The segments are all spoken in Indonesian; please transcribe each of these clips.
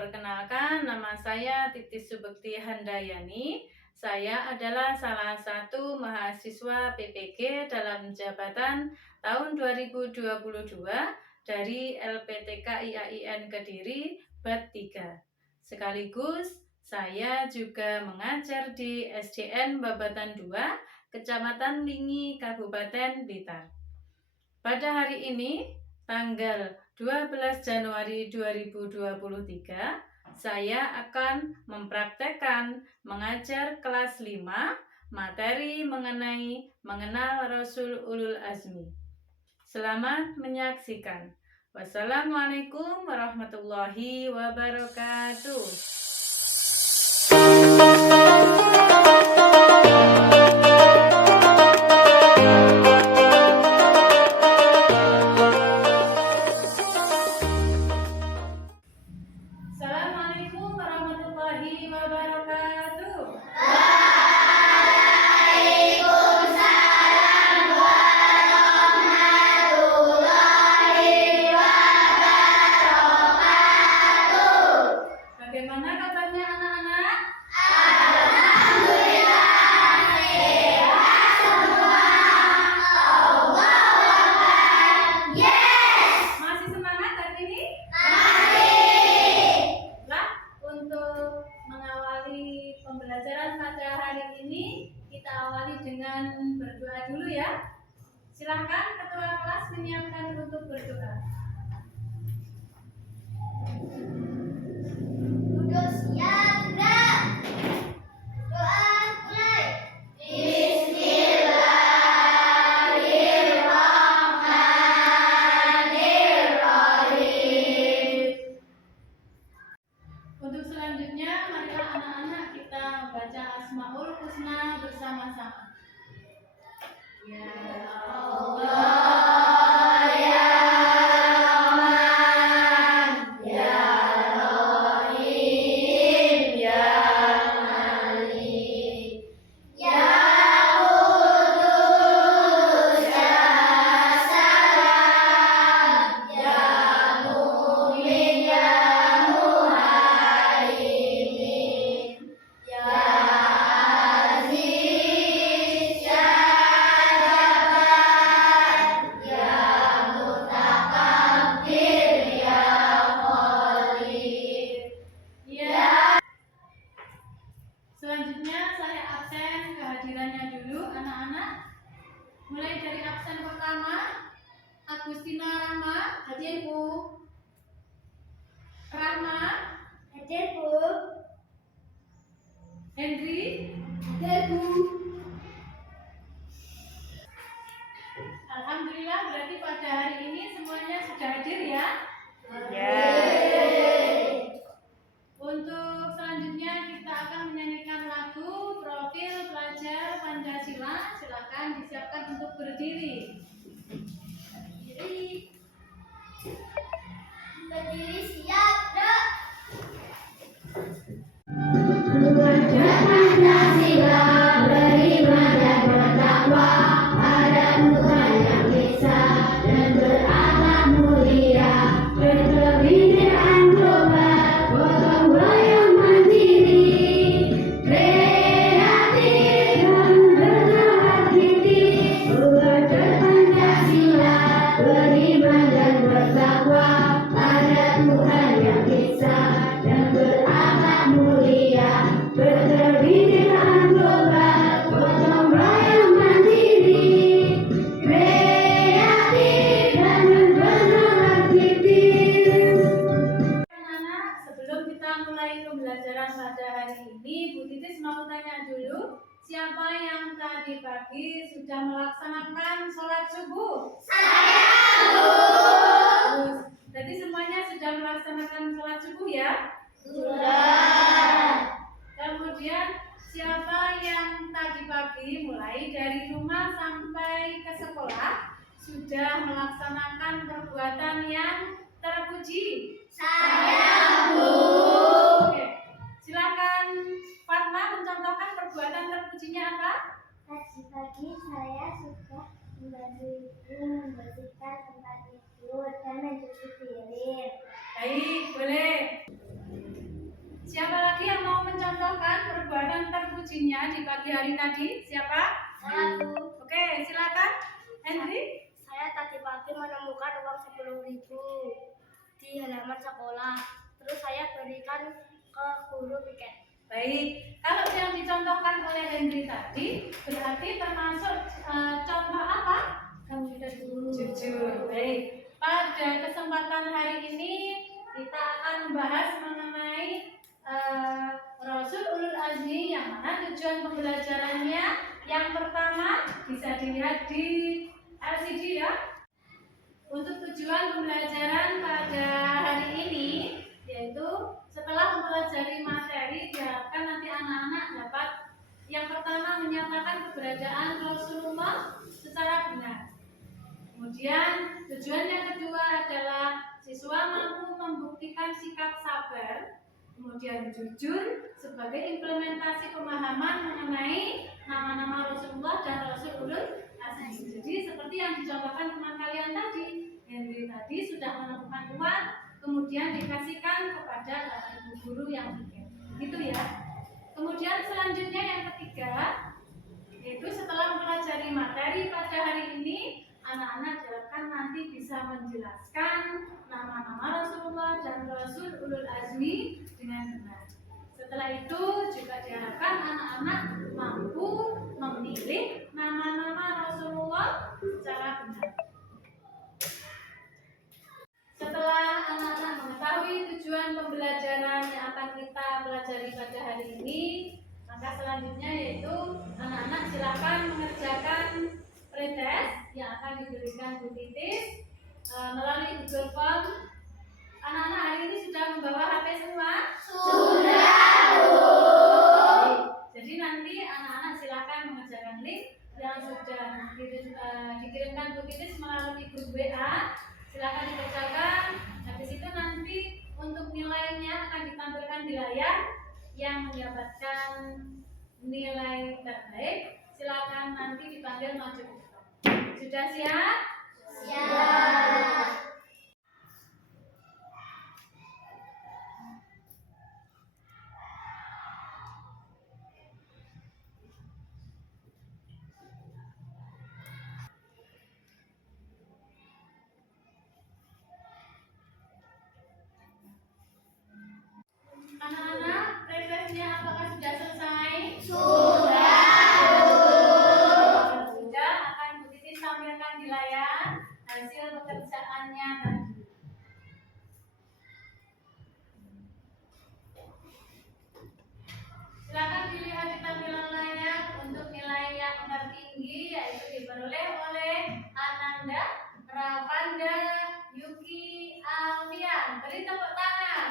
Perkenalkan, nama saya Titis Subekti Handayani. Saya adalah salah satu mahasiswa PPG dalam jabatan tahun 2022 dari LPTK IAIN Kediri BAT 3. Sekaligus saya juga mengajar di SDN Babatan 2, Kecamatan Lingi, Kabupaten Blitar. Pada hari ini, tanggal 12 Januari 2023, saya akan mempraktekkan mengajar kelas 5 materi mengenai mengenal Rasul Ulul Azmi. Selamat menyaksikan. Wassalamualaikum warahmatullahi wabarakatuh. Assalamualaikum warahmatullahi wabarakatuh. Waalaikumsalam warahmatullahi wabarakatuh. Bagaimana kabarnya anak-anak? Alhamdulillah sehat semua. Allahu Akbar. Yes. Masih semangat hari ini? Untuk mengawali pembelajaran pada hari ini, kita awali dengan berdoa dulu ya. Silakan ketua kelas menyiapkan untuk berdoa. Duduk siap, gerak. Doa mulai. Bismillahirrahmanirrahim. Untuk selanjutnya, marilah anak-anak kita membaca Asmaul Husna bersama-sama. Ya Allah, ya Rahman, ya Rahim, ya Malik, ya Qudus, ya Salam, ya Mu'min, ya Muhaimin, ya Aziz, ya Jabbar, ya Mutakabbir, ya Khalid, ya. Selanjutnya saya absen kehadirannya dulu anak-anak. Mulai dari absen pertama, Agustina Rahma, hadir Bu. Rahma, Hadir Bu. Henry, Hadir Bu. alhamdulillah berarti pada hari ini semuanya sudah hadir ya. Untuk selanjutnya kita akan menyanyikan lagu Profil Pelajar Pancasila. Silakan disiapkan untuk berdiri. Berdiri siap, gerak. Belajar Pancasila, beriman dan bertakwa pada Tuhan yang Esa dan berakhlak mulia, berkebinekaan global, gotong royong mandiri, kreatif dan bernalar kritis. Belajar Pancasila, beriman dan bertakwa pada Tuhan yang Esa dan berakhlak mulia, berkebinekaan global, gotong royong mandiri, kreatif dan bernalar kritis. Anak-anak, sebelum kita mulai pembelajaran pada hari ini, Bu Titis mau tanya dulu, siapa yang tadi pagi sudah melaksanakan sholat subuh? Terus, jadi semuanya sudah melaksanakan sholat subuh ya? Sudah. Kemudian siapa yang tadi pagi mulai dari rumah sampai ke sekolah sudah melaksanakan perbuatan yang terpuji? Saya Bu. Oke, silakan Fatma mencontohkan perbuatan terpujinya apa? Tadi pagi saya sudah membantu ibu membersihkan tempat tidur dan mencuci piring. Baik, boleh. pujinya di pagi hari tadi? Siapa? Saya, Bu. Oke, silakan. Henry. Saya tadi pagi menemukan uang 10.000 di halaman sekolah. Terus saya berikan ke guru piket. Baik, kalau yang dicontohkan oleh Henry tadi berarti termasuk contoh apa? Jujur. Baik, pada kesempatan hari ini kita akan membahas mengenai Rasul Ulul Azmi, yang mana tujuan pembelajarannya yang pertama bisa dilihat di LCD ya. Untuk tujuan pembelajaran pada hari ini yaitu setelah mempelajari materi, diharapkan nanti anak-anak dapat yang pertama menyatakan keberadaan Rasulullah secara benar. Kemudian tujuan yang kedua adalah siswa mampu membuktikan sikap sabar, kemudian jujur sebagai implementasi pemahaman mengenai nama-nama Rasulullah dan Rasul Ulul Azmi. Jadi seperti yang dicontohkan teman kalian tadi, Henry tadi sudah menemukan uang, kemudian dikasihkan kepada bapak ibu guru yang pikir, gitu ya. Kemudian selanjutnya yang ketiga, yaitu setelah mempelajari materi pada hari ini, anak-anak diharapkan nanti bisa menjelaskan nama-nama Rasulullah dan Rasul Ulul Azmi dengan benar. Setelah itu juga diharapkan anak-anak mampu memilih nama-nama Rasulullah secara benar. Setelah anak-anak mengetahui tujuan pembelajaran yang akan kita pelajari pada hari ini, maka selanjutnya yaitu anak-anak silakan mengerjakan pretest yang akan diberikan Bu Titis melalui Google Form. Anak-anak hari ini sudah membawa HP semua? Sudah, Bu. Jadi nanti anak-anak silakan mengerjakan link yang sudah dikirimkan Bu Titis melalui grup WA. Silakan dikerjakan. Habis itu nanti untuk nilainya akan ditampilkan di layar. Yang mendapatkan nilai terbaik silakan nanti dipanggil maju ke depan. Sudah siap? Siap. Anak-anak, pretestnya apakah sudah selesai? Sudah. Sudah, akan Bu Titis tampilkan di layar hasil pekerjaannya tadi. Silakan dilihat di tampilan layar untuk nilai yang tertinggi yaitu diperoleh oleh Ananda Ravanda Yuki Alfian. Beri tepuk tangan.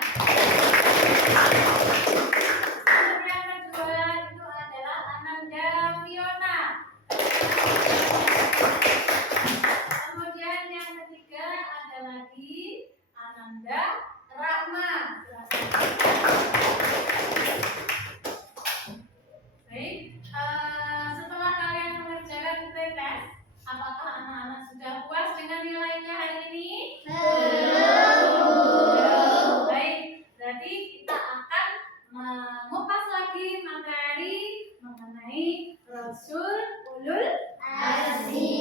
Untuk yang kedua itu adalah Ananda Fiona. Kemudian yang ketiga ada lagi Ananda Rahma. Baik, setelah kalian mengerjakan pretest, apakah anak-anak sudah puas dengan nilainya hari ini? Belum. Baik, berarti kita akan mengupas lagi materi mengenai Rasul Ulul Azmi.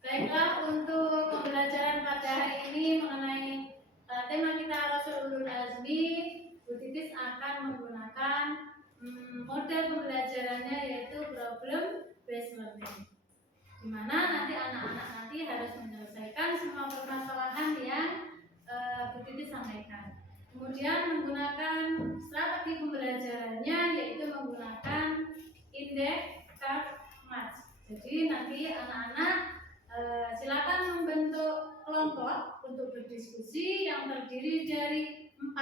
Baiklah, untuk pembelajaran pada hari ini mengenai tema kita Rasul Ulul Azmi, Bu Titis akan menggunakan model pembelajarannya yaitu problem based learning, di mana nanti anak-anak nanti harus menyelesaikan semua permasalahan yang Bu Titis sampaikan. Kemudian menggunakan strategi pembelajarannya yaitu menggunakan indeks card match. Jadi nanti anak-anak silakan membentuk kelompok untuk berdiskusi yang terdiri dari 4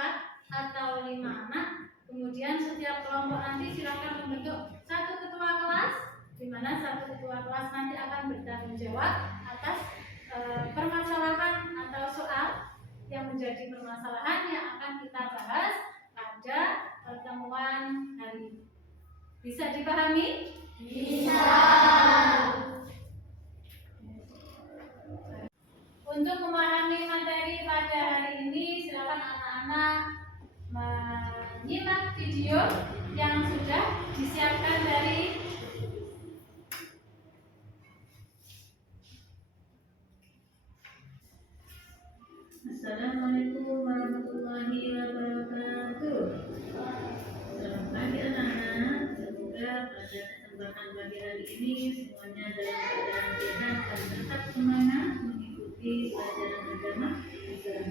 atau 5 anak. Kemudian setiap kelompok nanti silakan membentuk satu ketua kelas, di mana satu ketua kelas nanti akan bertanggung jawab atas permasalahan atau soal yang menjadi permasalahan yang akan kita bahas pada pertemuan hari ini. Bisa dipahami? Bisa. Untuk memahami materi pada hari ini, silakan anak-anak menyimak video yang sudah disiapkan dari Assalamualaikum warahmatullahi wabarakatuh. Selamat pagi anak-anak. Semoga pada kesempatan pagi hari ini semuanya dalam keadaan sehat dan tetap semangat mengikuti pelajaran agama Islam.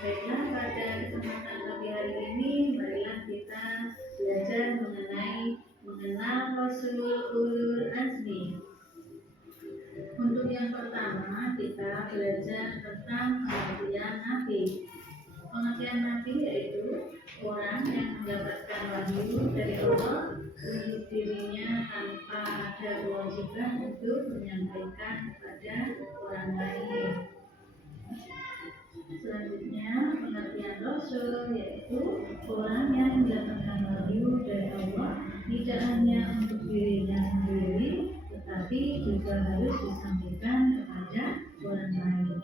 Baiklah, pada kesempatan pagi hari ini marilah kita belajar mengenal Rasul Ulul Azmi. Untuk yang pertama kita belajar tentang pengertian Nabi. Pengertian Nabi yaitu orang yang mendapatkan wahyu dari Allah untuk dirinya tanpa ada kewajiban untuk menyampaikan kepada orang lain. Selanjutnya pengertian Rasul yaitu orang yang mendapatkan wahyu dari Allah tidak hanya untuk dirinya sendiri tetapi juga harus disampaikan kepada orang lain.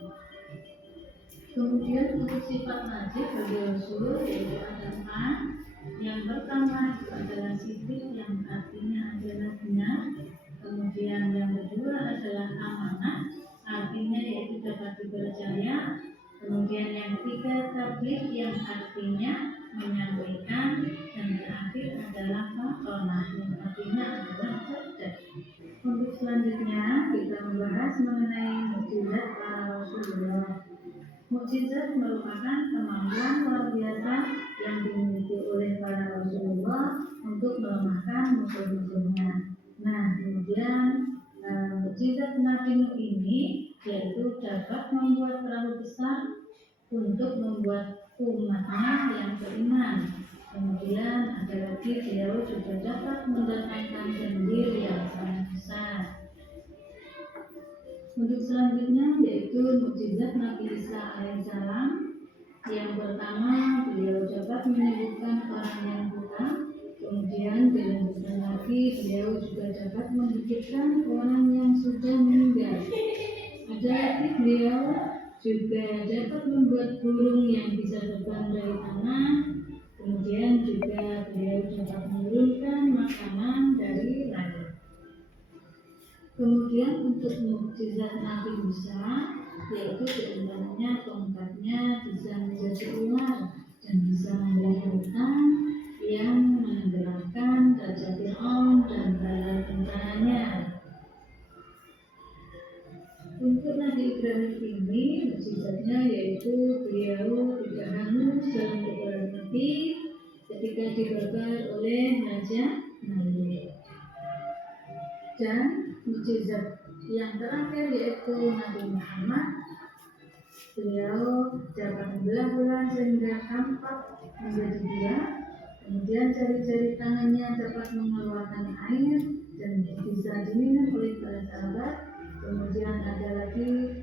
Kemudian untuk sifat wajib bagi Rasul yaitu ada 4. Yang pertama itu adalah sifat yang artinya adalah benar. Kemudian yang kedua adalah amanah, artinya yaitu dapat dipercaya. Kemudian yang ketiga tabligh yang artinya menyampaikan, dan terakhir adalah fatonah yang artinya adalah cerdas. Untuk selanjutnya kita membahas mengenai mukjizat para Rasulullah. Mukjizat merupakan kemampuan luar biasa yang dimiliki oleh para Rasulullah untuk melemahkan musuh-musuhnya. Nah, kemudian mukjizat Nabi Nuh ini yaitu dapat membuat perahu besar untuk membuat umatnya yang beriman. Kemudian ada lagi beliau juga dapat mendatangkan banjir yang sangat besar. Untuk selanjutnya yaitu mukjizat Nabi Isa alaihissalam. Yang pertama beliau dapat menyembuhkan orang yang buta. Kemudian dilanjutkan lagi beliau juga dapat menghidupkan orang yang sudah meninggal. Ada lagi beliau juga dapat membuat burung yang bisa terbang dari tanah. Kemudian juga beliau dapat menurunkan makanan dari langit. Kemudian untuk mukjizat Nabi Musa yaitu diantaranya tongkatnya bisa menjadi ular dan bisa membelah lautan yang menenggelamkan Raja Fir'aun dan bala tentaranya. Untuk Nabi Ibrahim ini mukjizatnya yaitu beliau tidak hangus dalam beberapa mati ketika dibakar oleh Raja Namrud. Dan mukjizat yang terakhir yaitu Nabi Muhammad. Beliau dapat membelah bulan sehingga kampak menjadi 2. Kemudian jari-jari tangannya dapat mengeluarkan air dan bisa diminum oleh para sahabat. Kemudian ada lagi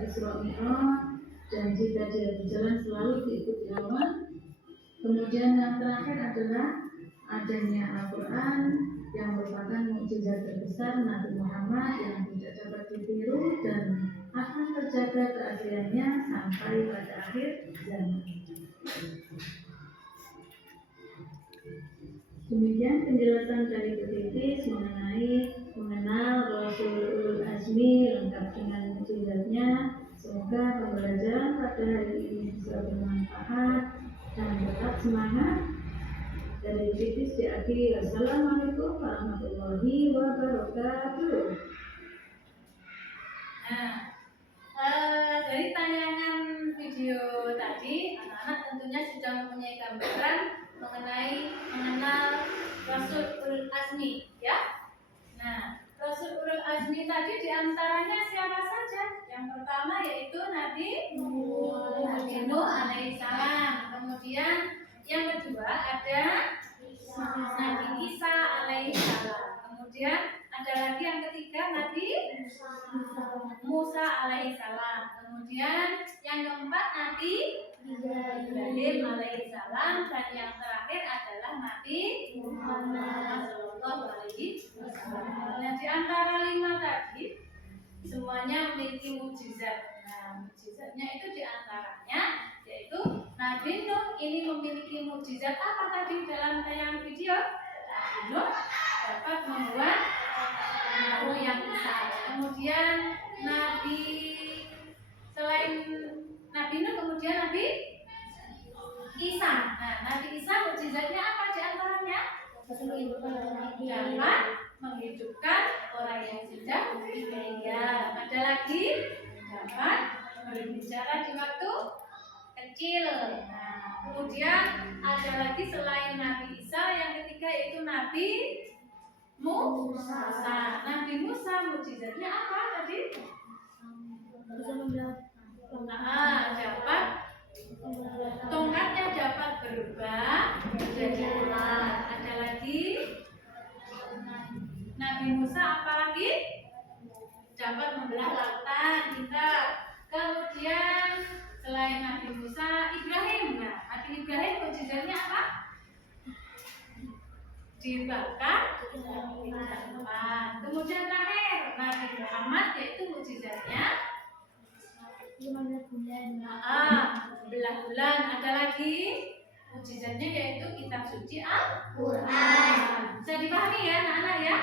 Isra Mi'raj, dan jika dia berjalan selalu diikuti awan. Kemudian yang terakhir adalah adanya Al-Quran yang merupakan mukjizat terbesar Nabi Muhammad yang tidak dapat ditiru dan akan terjaga keasliannya sampai pada akhir zaman. Demikian penjelasan dari Bu Titis mengenal Rasul Ulul Azmi lengkap dengan mukjizatnya. Semoga pembelajaran pada hari ini bisa bermanfaat dan tetap semangat. Dari Titis diakhiri. Assalamualaikum warahmatullahi wabarakatuh. Nah, dari tayangan video tadi, anak-anak tentunya sudah mempunyai gambaran mengenal Rasul Ulul Azmi, ya. Nah, Rasul Ulul Azmi tadi diantaranya siapa saja? Yang pertama yaitu Nabi Nuh alaihissalam. Kemudian yang kedua ada Nabi Isa alaihissalam. Kemudian ada lagi yang ketiga Nabi Musa alaihissalam. Kemudian yang keempat Nabi Ibrahim alaihissalam, dan yang terakhir adalah Nabi Muhammad sallallahu alaihi wasallam. Nah, di antara 5 tadi semuanya memiliki mukjizat. Nah, mukjizatnya itu di antaranya yaitu Nabi Nuh ini memiliki mukjizat apa tadi dalam tayangan video? Nabi Nuh dapat membuat perahu yang besar. Kemudian selain Nabi Nuh, kemudian Nabi Isa. Nah, Nabi Isa mukjizatnya apa di antaranya? Dapat menghidupkan orang yang sedang meninggal. Ada lagi dapat berbicara di waktu kecil. Nah, kemudian ada lagi selain Nabi Isa, yang ketiga yaitu Nabi Musa. Nabi Musa mukjizatnya apa tadi? Dapat tongkatnya dapat berubah menjadi ular. Ada lagi Nabi Musa apa lagi? Dapat membelah lautan. Kemudian selain Nabi Musa, Ibrahim. Nah, Nabi Ibrahim mukjizatnya apa? Dibakar tempat. Kemudian terakhir Nabi Muhammad, yaitu mukjizatnya belah bulan. Ada lagi mukjizatnya yaitu kitab suci Al-Quran. Bisa dipahami ya anak-anak ya?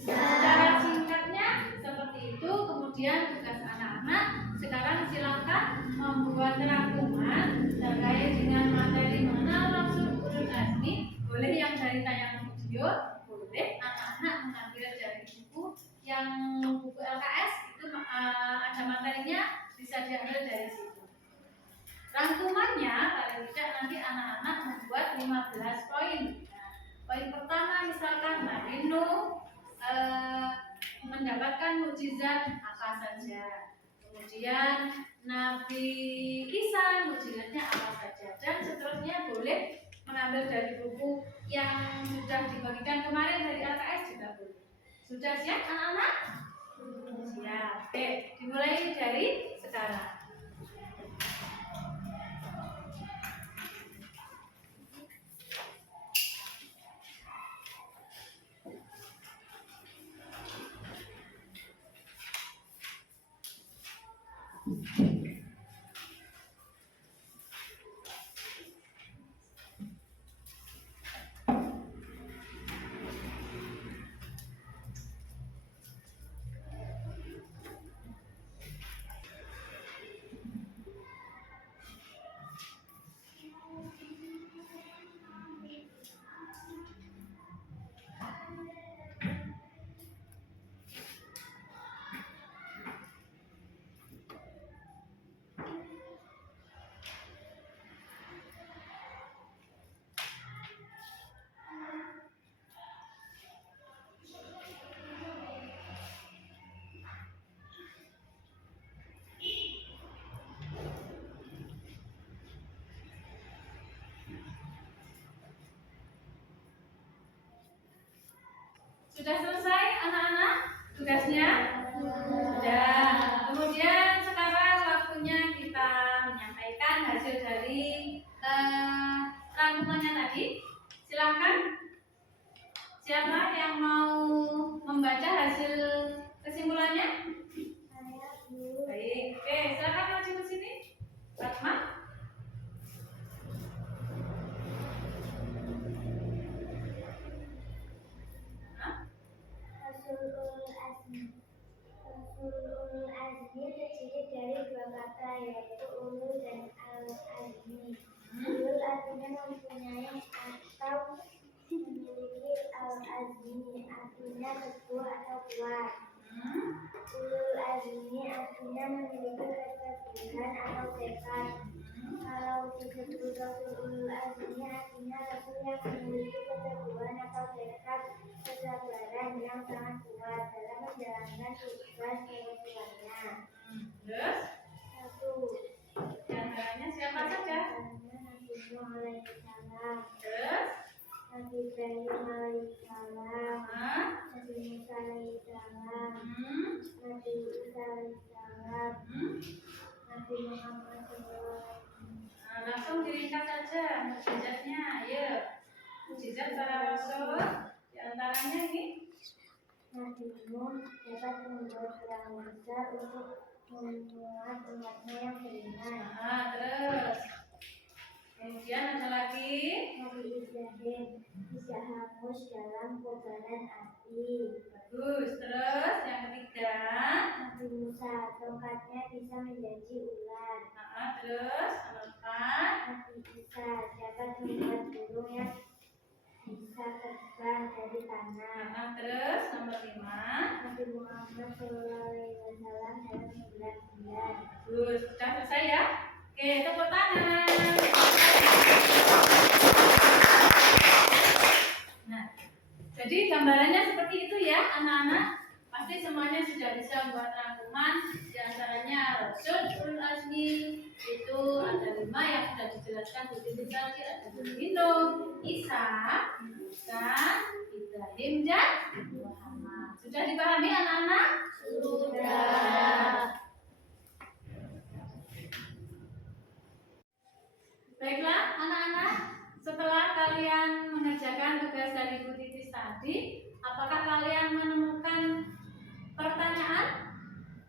Secara singkatnya seperti itu. Kemudian tugas anak-anak sekarang silakan membuat rangkuman terkait dengan materi mengenal maksud ulul azmi. Boleh yang dari tayangan video, boleh anak-anak mengambil dari buku LKS itu ada materinya, bisa diambil dari situ. Rangkumannya paling tidak nanti anak-anak membuat 15 poin. Poin pertama misalkan Nabi Nuh mendapatkan mukjizat apa saja. Kemudian Nabi Isa mukjizatnya apa saja, dan seterusnya. Boleh mengambil dari buku yang sudah dibagikan kemarin dari LKS juga boleh. Sudah siap anak-anak? Siap. Oke, dimulai dari sekarang. Sudah selesai anak-anak tugasnya? Sudah. Kemudian sekarang waktunya kita menyampaikan hasil dari rangkumannya tadi. Silakan. Siapa yang mau membaca hasil kesimpulannya? Baik. Oke, silakan maju ke sini. Fatma. Ulul azmi terdiri dari dua kata, yaitu ulul dan al-azmi. Ulul azmi mempunyai atau memiliki al-azmi, artinya teguh atau kuat. Ulul azmi artinya memiliki keteguhan atau tekad. Kalau disebut Rasul ulul azmi artinya Rasul yang memiliki keteguhan atau tekad, kesabaran yang sangat kuat dalam menjalankan tugas kewajibannya. Terus? Satu, Di antaranya siapa saja? Nabi Nuh alaihissalam, Terus? Nabi Ibrahim alaihissalam, Hah? Nabi Musa alaihissalam, Nabi Isa alaihissalam, Nabi Muhammad SAW. Nah, langsung diringkas saja mukjizatnya. Ayo. Mukjizat para rasul di antaranya ini. Nabi Nuh dapat membuat perahu besar untuk memuat umatnya yang beriman. Nah, terus Kemudian ada lagi. Nabi Ibrahim bisa hangus dalam kobaran api. Bagus. Terus yang ketiga. Nabi Musa tongkatnya bisa menjadi ular. Terus nomor 4. Nabi Isa dapat membuat burung yang bisa terbang dari tanah. Terus nomor 5. Nabi Muhammad SAW dalam 9 bulan. Bagus. Sudah selesai ya. Oke, tepuk tangan. Nah, jadi gambarannya seperti itu ya anak-anak. Pasti semuanya sudah bisa membuat rangkuman. Di antaranya Rasul Ulul Azmi itu ada 5 yang sudah dijelaskan di sini tadi. Ada Nuh, Isa, Musa, Ibrahim dan Muhammad. Sudah dipahami anak-anak? Sudah. Baiklah anak-anak, setelah kalian mengerjakan tugas dari Bu Titis tadi, apakah kalian menemukan pertanyaan?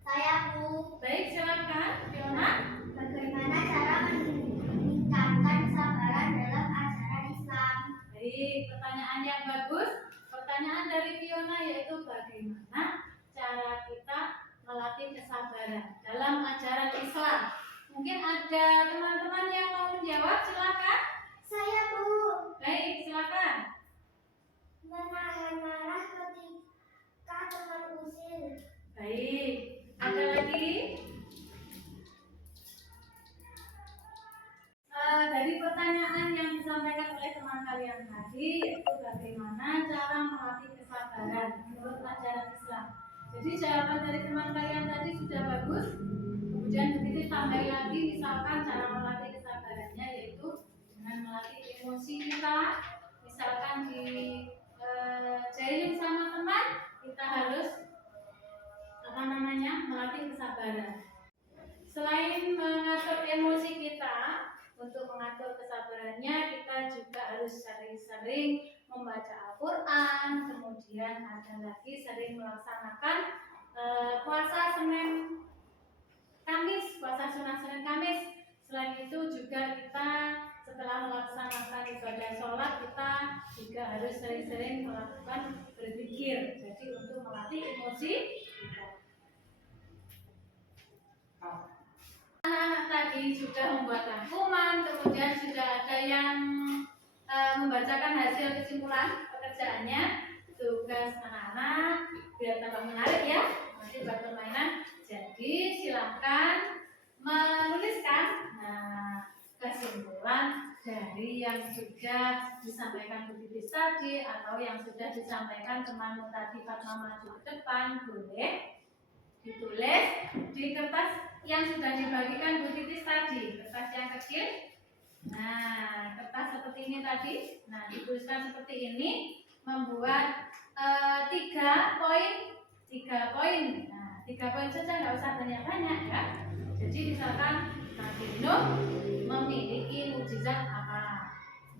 Saya Bu, Baik, silakan Fiona. bagaimana cara meningkatkan kesabaran dalam ajaran Islam? Baik, pertanyaan yang bagus. Pertanyaan dari Fiona yaitu bagaimana cara kita melatih kesabaran dalam ajaran Islam. Mungkin ada teman-teman yang mau menjawab, silakan. Saya Bu, Baik, silakan. menahan marah ketika teman usil. Baik, ada lagi? Dari pertanyaan yang disampaikan oleh teman kalian tadi, yaitu bagaimana cara melatih kesabaran menurut ajaran Islam. Jadi jawaban dari teman kalian tadi sudah bagus. Kemudian begitu tambah lagi, misalkan cara melatih kesabarannya yaitu dengan melatih emosi kita. Misalkan di jahilin sama teman, kita harus melatih kesabaran. Selain mengatur emosi kita, untuk mengatur kesabarannya kita juga harus sering-sering membaca Al-Quran. Kemudian ada lagi sering melaksanakan puasa Senin Kamis, puasa sunat Senin Kamis. Selain itu juga kita setelah melaksanakan ibadah sholat, kita juga harus sering-sering melakukan berzikir. Jadi untuk melatih emosi kita. Anak-anak tadi sudah membuat rangkuman, kemudian sudah ada yang membacakan hasil kesimpulan pekerjaannya. Tugas anak-anak biar tambah menarik ya, nanti buat permainan. Jadi silakan menuliskan kesimpulan dari yang sudah disampaikan Bu Titis tadi atau yang sudah disampaikan temanmu tadi Fatma maju ke depan, boleh ditulis di kertas yang sudah dibagikan Bu Titis tadi, kertas yang kecil. Nah, kertas seperti ini tadi. Nah, dituliskan seperti ini, membuat 3 poin. Nah, 3 poin saja, nggak usah banyak-banyak ya. Jadi misalkan Nabi Nuh memiliki mukjizat apa?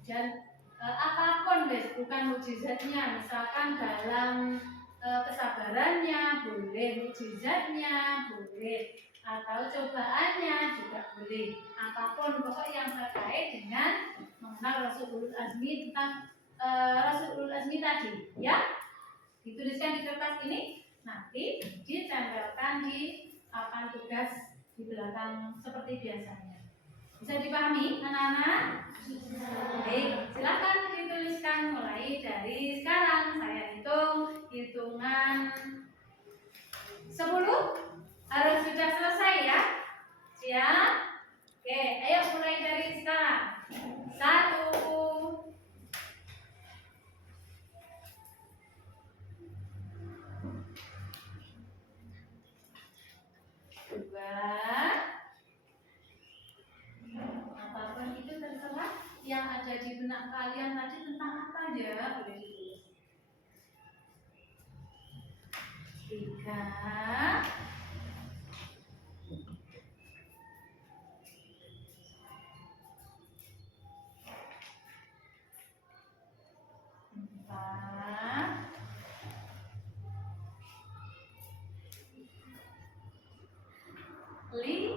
Dan apapun guys, bukan mukjizatnya. Misalkan dalam kesabarannya boleh, mukjizatnya boleh, atau cobaannya juga boleh. Apapun pokok yang terkait dengan mengenal Rasul Ulul Azmi tentang Rasul Ulul Azmi tadi, ya. Dituliskan di kertas ini, nanti ditempelkan di papan tugas di belakang seperti biasanya. Bisa dipahami anak-anak? Baik, silakan dituliskan mulai dari sekarang. Saya hitungan 10 harus sudah selesai ya. Siap? Oke, ayo mulai dari sekarang. 1, 2, apapun itu terserah yang ada di benak kalian tadi tentang apa ya, boleh ditulis. 3, 4, 5,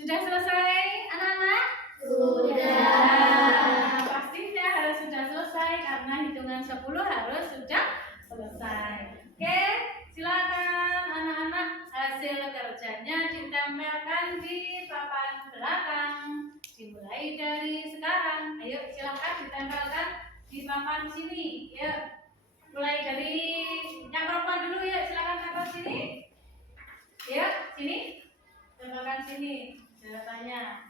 Sudah selesai anak-anak? Sudah. Pastinya harus sudah selesai karena hitungan 10 harus sudah selesai. Oke, silakan anak-anak, hasil kerjanya ditempelkan di papan belakang. Dimulai dari sekarang. Ayo silakan ditempelkan di papan sini. Yuk. Mulai dari yang perempuan dulu ya, silakan tempel sini. Ya, sini. Tempelkan sini jawabannya.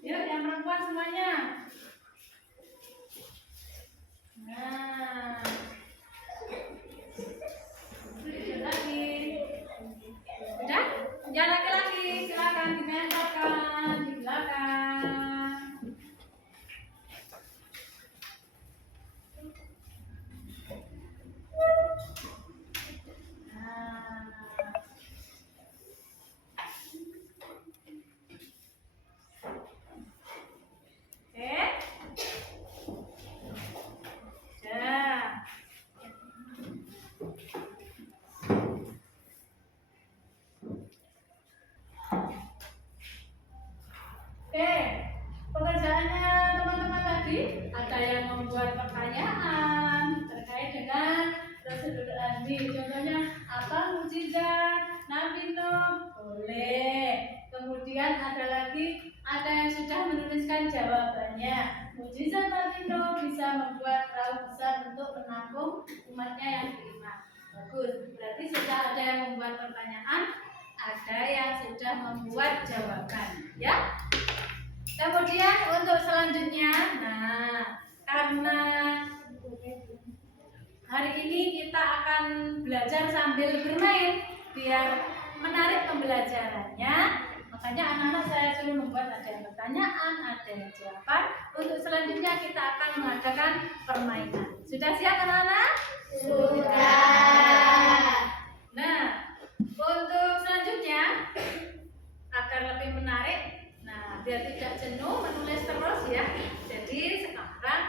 Yuk, yang perempuan semuanya. Nah. Itu lagi. Udah? Yang laki-laki silakan ditempelkan di belakang. Nah. Oke. Dah. Oke, pekerjaannya teman-teman tadi ada yang membuat pertanyaan terkait dengan prosedur azmi. Contohnya apa mukjizat Nabi Nuh? Boleh. Kemudian ada yang sudah menuliskan jawabannya. Mukjizat Nabi Nuh bisa membuat perahu besar untuk menampung umatnya yang beriman. Bagus. Berarti sudah ada yang membuat pertanyaan, ada yang sudah membuat jawaban, ya. Kemudian untuk selanjutnya, nah karena hari ini kita akan belajar sambil bermain biar menarik pembelajarannya. Makanya anak-anak saya suruh membuat ada yang pertanyaan, ada yang jawaban. Untuk selanjutnya kita akan mengadakan permainan. Sudah siap anak-anak? Sudah. Nah, untuk selanjutnya agar lebih menarik, nah biar tidak jenuh menulis terus ya. Jadi sekarang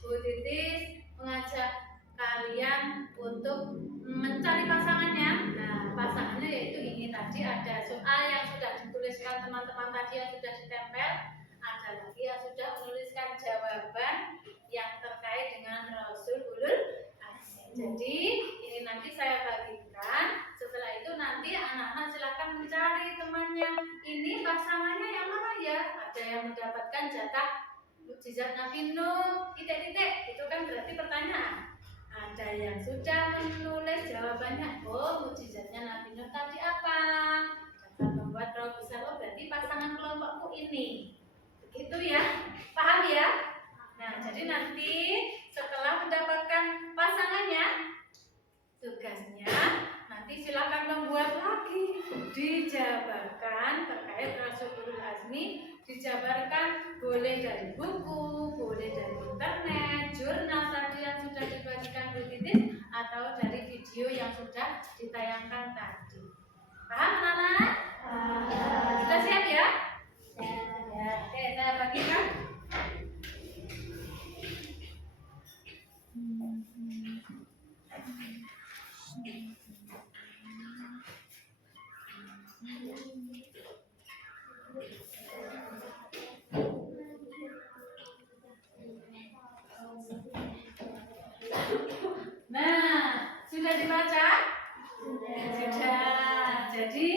Bu Titis mengajak kalian untuk mencari pasangannya. Nah, pasangannya yaitu ini tadi ada soal yang sudah dituliskan teman-teman tadi yang sudah ditempel, ada lagi yang sudah menuliskan jawaban yang terkait dengan Rasul Ulul Azmi. Jadi ini nanti saya bagikan. Setelah itu nanti anak-anak silakan mencari temannya. Ini pasangannya yang mana ya? Ada yang mendapatkan jatah mukjizat Nabi Nuh, titik-titik. Itu kan berarti pertanyaan. Ada yang sudah menulis jawabannya. Oh, mukjizatnya Nabi Nuh tadi apa? Dapat membuat perahu besar. Oh, berarti pasangan kelompokku ini. Begitu ya? Paham ya? Nah, jadi nanti setelah mendapatkan pasangannya, tugasnya nanti silakan membuat lagi, dijabarkan terkait Rasulul Azmi, dijabarkan boleh dari buku, boleh dari internet, jurnal tadi yang sudah dibagikan Bu Titis, atau dari video yang sudah ditayangkan tadi. Paham anak-anak? Sudah siap ya? Ya, oke, saya bagikan. Nah, sudah dibaca? Sudah. Jadi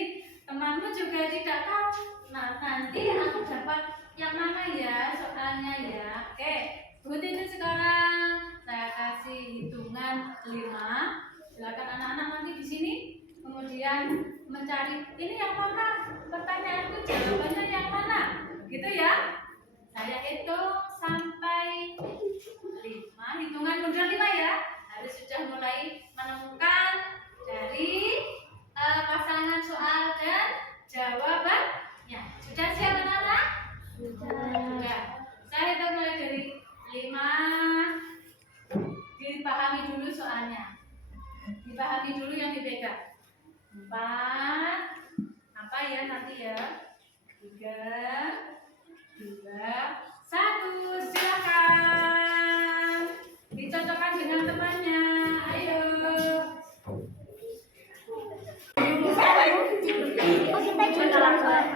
temanmu juga tidak tahu. Nah, nanti aku dapat yang mana ya soalnya ya. Oke, Bu Titis sekarang saya kasih hitungan 5. Silakan anak-anak nanti di sini kemudian mencari ini yang mana, pertanyaanku jawabannya yang mana, gitu ya. Saya hitung sampai 5, hitungan mundur 5 ya. Harus sudah mulai menemukan dari pasangan soal dan jawabannya. Sudah siap anak-anak? Sudah. Saya hitung mulai dari 5. Dipahami dulu soalnya. Dipahami dulu yang dipegang. 4. Apa ya nanti ya? 3, 2, 1. Silakan. Dicocokkan dengan temannya. Ayo. Oh, kita juga.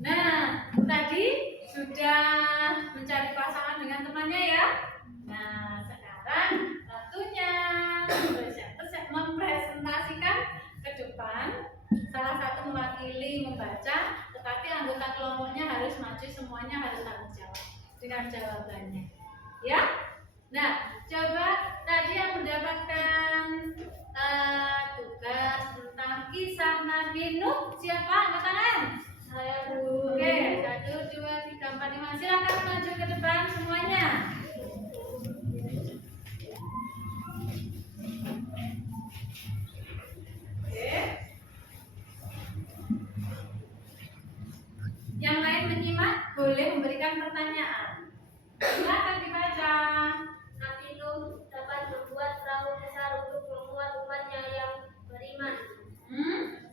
Nah, tadi sudah mencari pasangan dengan temannya ya. Nah, sekarang waktunya mempresentasikan ke depan. Salah satu mewakili membaca, tetapi anggota kelompoknya harus maju, semuanya harus tanggung jawab dengan jawabannya. Ya? Nah, coba tadi yang mendapatkan tugas tentang kisah Nabi Nuh, siapa? Angkat tangan. Saya Bu. Oke, 1, 2, 3, 4, 5. Silakan maju ke depan semuanya. Oke. Yang lain menyimak boleh memberikan pertanyaan. Silakan dibaca. Nabi Nuh dapat membuat perahu besar untuk memuat umatnya yang beriman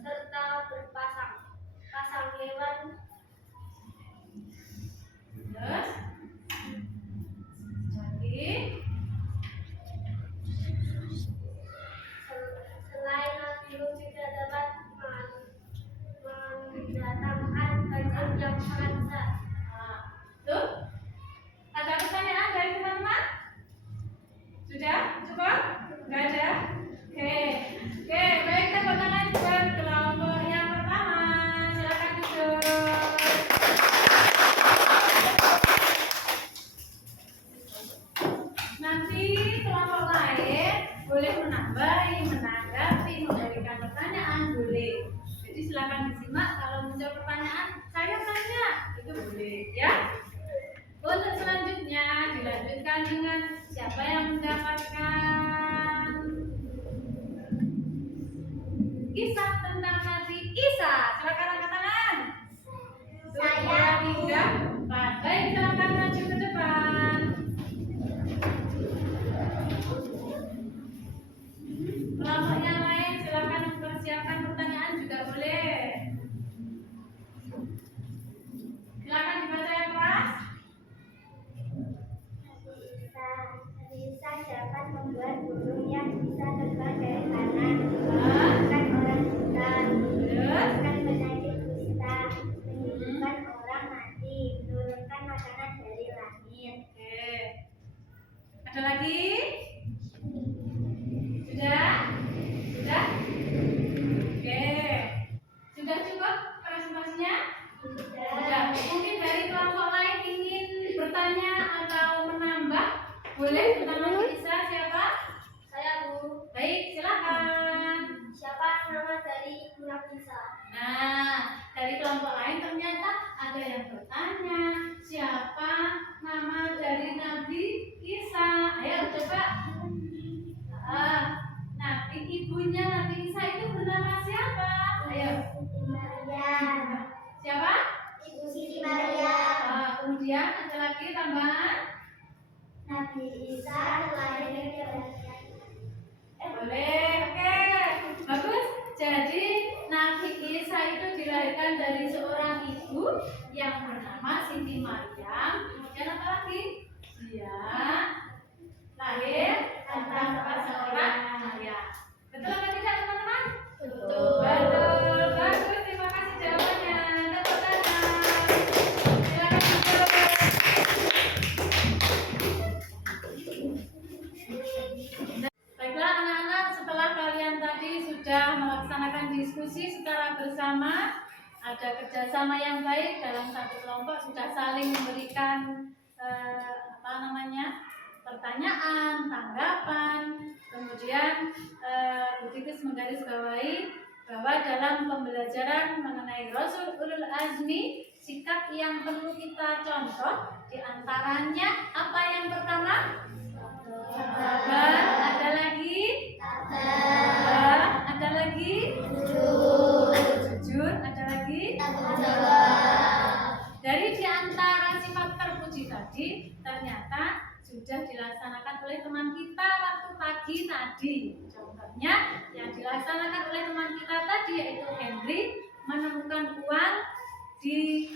serta berpasang hewan. Terus lagi. Selain Nabi Nuh juga dapat mendatangkan banjir yang sangat besar. Nah, tuh. Ada pertanyaan dari teman-teman? Sudah? Cukup? Enggak ada? Oke. Oke, baik, tepuk tangan buat kelompok yang pertama. Silakan duduk. Nanti kelompok lain boleh menambahi, menanggapi, memberikan pertanyaan, boleh. Jadi silakan disimak. Kalau muncul pertanyaan, saya tanya, itu boleh, ya. Untuk selanjutnya dilanjutkan dengan siapa yang mendapatkan kisah tentang Nabi Isa. Silakan angkat tangan. 1, 2, 3, 4. Baik, silakan maju ke depan. Kelompok yang lain silakan mempersiapkan pertanyaan juga boleh. Silakan dibaca yang keras. Bisa dapat membuat burung yang bisa terbang dari tanah, menyembuhkan orang buta, menyembuhkan penyakit kusta, menyembuhkan orang mati, menurunkan makanan dari langit. Oke. Ada lagi? Sudah? Sudah? Oke. Sudah cukup presentasinya? Sudah. Mungkin dari kelompok lain ingin bertanya atau menambah? Boleh? Tentang Nabi Isa siapa? Saya Bu. Baik, silakan. Siapa nama dari Ibu Nabi Isa? Nah, dari kelompok lain ternyata ada yang bertanya, siapa nama dari Nabi Isa? Ayo coba. Nabi ibunya Nabi Isa itu bernama siapa? Ayo. Siti Maryam. Siapa? Ibu Siti Maryam. Kemudian ada lagi tambahan? Nabi Isa lahir dari Boleh, oke. Bagus. Jadi Nabi Isa itu dilahirkan dari seorang ibu yang bernama Siti Maryam. Kemudian apa lagi? Dia lahir tanpa seorang ayah. Betul apa tidak, teman-teman? Betul. Betul. Bagus. Terima kasih jawabannya. Tepuk tangan. Silakan duduk. Baiklah anak-anak, setelah kalian tadi sudah melaksanakan diskusi secara bersama, ada kerjasama yang baik dalam satu kelompok, sudah saling memberikan pertanyaan, tanggapan, kemudian Bu Titis menggarisbawahi bahwa dalam pembelajaran mengenai Rasul Ulul Azmi, sikap yang perlu kita contoh diantaranya apa yang pertama? Sabar. Ada lagi? Sabar. Ada lagi? Jujur. Ada lagi? Dari diantara sifat terpuji tadi, ternyata sudah dilaksanakan oleh teman kita waktu pagi tadi. Contohnya yang dilaksanakan oleh teman kita tadi yaitu Henry menemukan uang di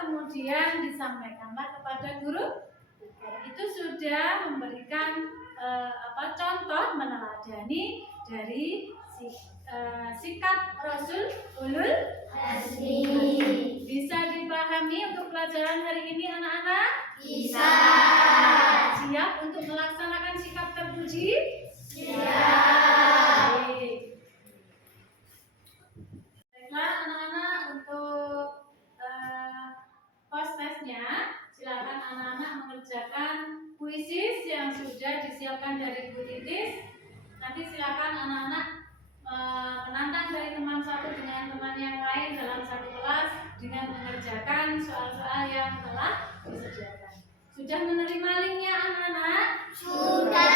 kemudian disampaikanlah kepada guru. Itu sudah memberikan contoh meneladani dari sikap Rasul Ulul Azmi. Bisa dipahami untuk pelajaran hari ini anak-anak? Bisa. Siap untuk melaksanakan sikap terpuji? Siap. Baiklah anak-anak, untuk post testnya silakan anak-anak mengerjakan puisi yang sudah disiapkan dari Bu Titis. Nanti silakan anak-anak menantang dari teman satu dengan teman yang lain dalam satu kelas dengan mengerjakan soal-soal yang telah disediakan. Sudah menerima linknya anak-anak? Sudah.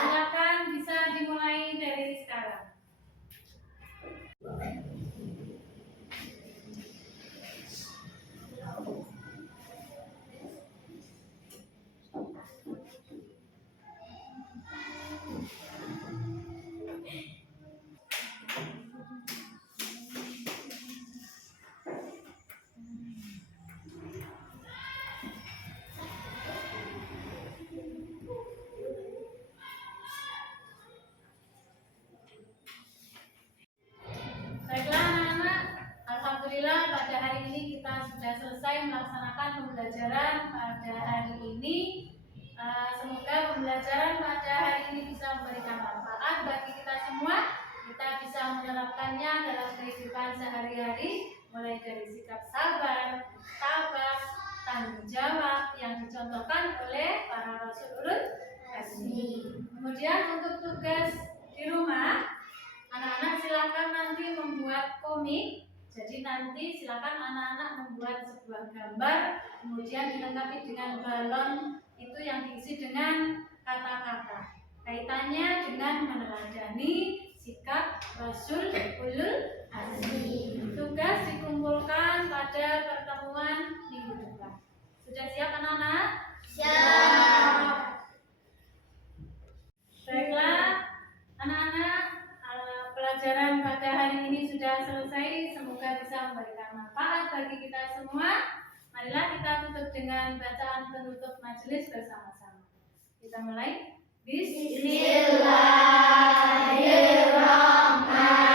Silakan bisa dimulai dari sekarang. Baiklah anak-anak, alhamdulillah pada hari ini kita sudah selesai melaksanakan pembelajaran pada hari ini. Semoga pembelajaran pada hari ini bisa memberikan manfaat bagi kita semua. Kita bisa menerapkannya dalam kehidupan sehari-hari, mulai dari sikap sabar, tabah, tanggung jawab yang dicontohkan oleh para Rasulullah Azmi. Kemudian untuk tugas di rumah, anak-anak silakan nanti membuat komik. Jadi nanti silakan anak-anak membuat sebuah gambar, kemudian dilengkapi dengan balon itu yang diisi dengan kata-kata. Kaitannya dengan meneladani sikap Rasul Ulul Azmi. Tugas dikumpulkan pada pertemuan minggu depan. Sudah siap anak-anak? Siap. Baiklah anak-anak, pelajaran pada hari ini sudah selesai. Semoga bisa memberikan manfaat bagi kita semua. Marilah kita tutup dengan bacaan penutup majelis bersama-sama. Kita mulai. Bismillahirrahmanirrahim.